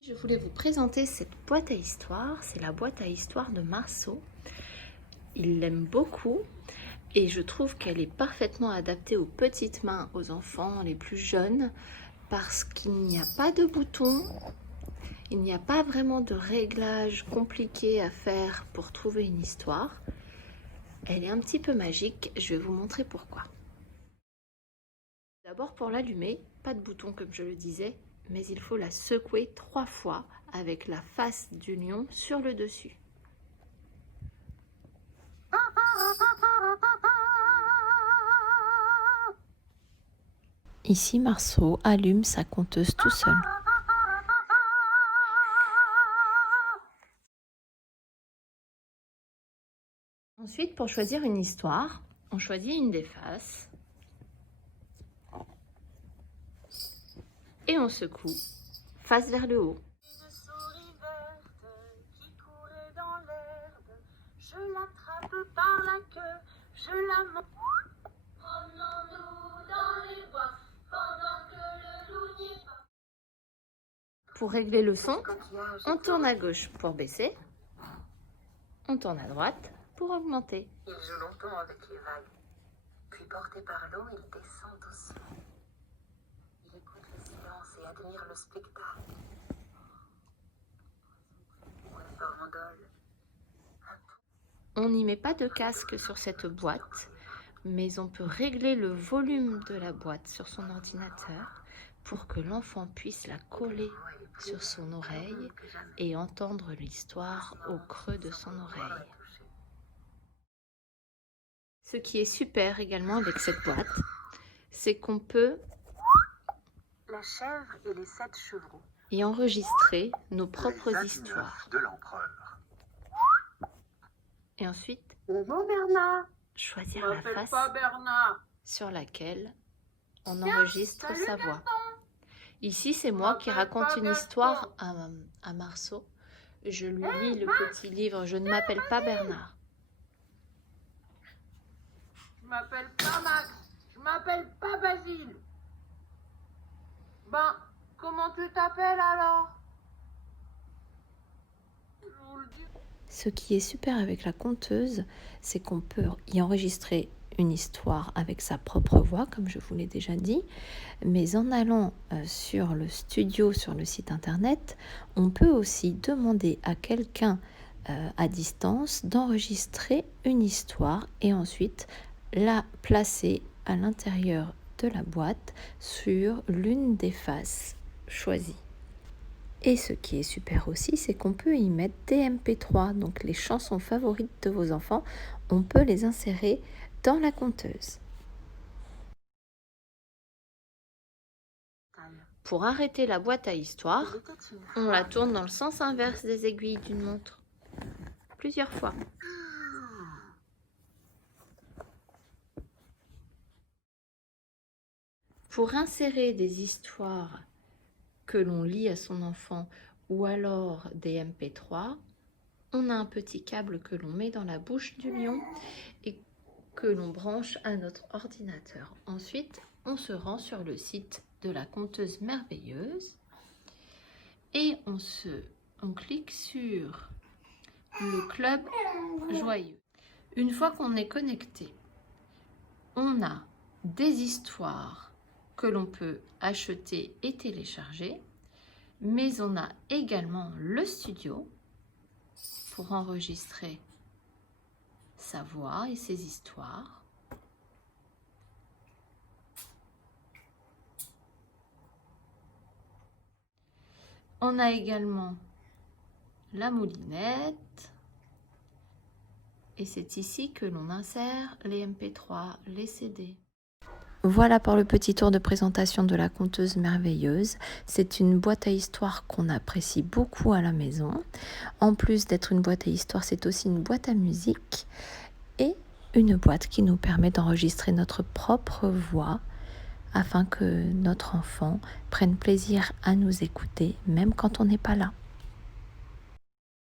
Je voulais vous présenter cette boîte à histoires. C'est la boîte à histoires de Marceau. Il l'aime beaucoup et je trouve qu'elle est parfaitement adaptée aux petites mains, aux enfants les plus jeunes, parce qu'il n'y a pas de boutons, il n'y a pas vraiment de réglage compliqué à faire pour trouver une histoire. Elle est un petit peu magique, je vais vous montrer pourquoi. D'abord pour l'allumer, pas de bouton comme je le disais, mais il faut la secouer 3 fois avec la face du lion sur le dessus. Ici, Marceau allume sa conteuse tout seul. Ensuite, pour choisir une histoire, on choisit une des faces et on secoue face vers le haut. Une souris verte qui courait dans l'herbe, je l'attrape par la queue, je la mange. Promenons-nous dans les bois pendant que le loup n'y est pas. Pour régler le son, on tourne à gauche pour baisser, on tourne à droite pour augmenter. Il joue longtemps avec les vagues, puis porté par l'eau, il descend doucement. Il écoute le silence et admire le spectacle. Ouais, farandole. On n'y met pas de casque sur cette boîte, mais on peut régler le volume de la boîte sur son ordinateur pour que l'enfant puisse la coller sur son oreille et entendre l'histoire au creux de son oreille. Ce qui est super également avec cette boîte, c'est qu'on peut La chèvre et les 7 chevreaux. y enregistrer nos propres histoires. De l'empereur. Et ensuite, Bonjour Bernard. choisir la face Pas Bernard. sur laquelle on enregistre sa voix. Ici, c'est moi qui raconte une histoire à Marceau. Je lui lis le petit livre « Je ne m'appelle pas Bernard ». Je m'appelle pas Max. Je m'appelle pas Basile. Ben, comment tu t'appelles alors? Je vous le dis. Ce qui est super avec la conteuse, c'est qu'on peut y enregistrer une histoire avec sa propre voix, comme je vous l'ai déjà dit, mais en allant sur le studio, sur le site internet, on peut aussi demander à quelqu'un à distance d'enregistrer une histoire et ensuite la placer à l'intérieur de la boîte sur l'une des faces choisies. Et ce qui est super aussi, c'est qu'on peut y mettre des MP3, donc les chansons favorites de vos enfants, on peut les insérer dans la conteuse. Pour arrêter la boîte à histoire, on la tourne dans le sens inverse des aiguilles d'une montre, plusieurs fois. Pour insérer des histoires que l'on lit à son enfant ou alors des MP3, on a un petit câble que l'on met dans la bouche du lion et que l'on branche à notre ordinateur. Ensuite, on se rend sur le site de la conteuse merveilleuse et on clique sur le club joyeux. Une fois qu'on est connecté, on a des histoires que l'on peut acheter et télécharger, mais on a également le studio pour enregistrer sa voix et ses histoires. On a également la moulinette et c'est ici que l'on insère les MP3, les CD. Voilà pour le petit tour de présentation de la conteuse merveilleuse. C'est une boîte à histoires qu'on apprécie beaucoup à la maison. En plus d'être une boîte à histoires, c'est aussi une boîte à musique et une boîte qui nous permet d'enregistrer notre propre voix afin que notre enfant prenne plaisir à nous écouter, même quand on n'est pas là.